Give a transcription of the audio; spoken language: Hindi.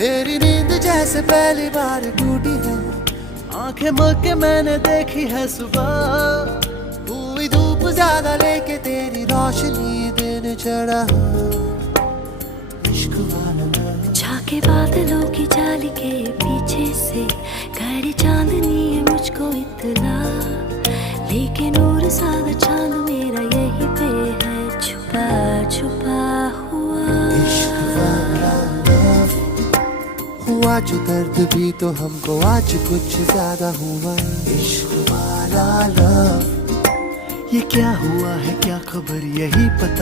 मेरी नींद जैसे पहली बार टूटी है, आंखें मल के मैंने देखी है सुबह। हुई धूप ज्यादा लेके तेरी रोशनी दिन चढ़ा। इश्क वाला झाके बादलों की जाली के पीछे से खड़ी चांदनी है मुझको इतना, लेकिन नूर सादा चांद मेरा यही पे है छुपा छुपा हुआ। इश्क वाला लव हुआ जो दर्द भी तो हमको आज कुछ ज्यादा हुआ। इश्क वाला लव ये क्या हुआ है क्या खबर यही पता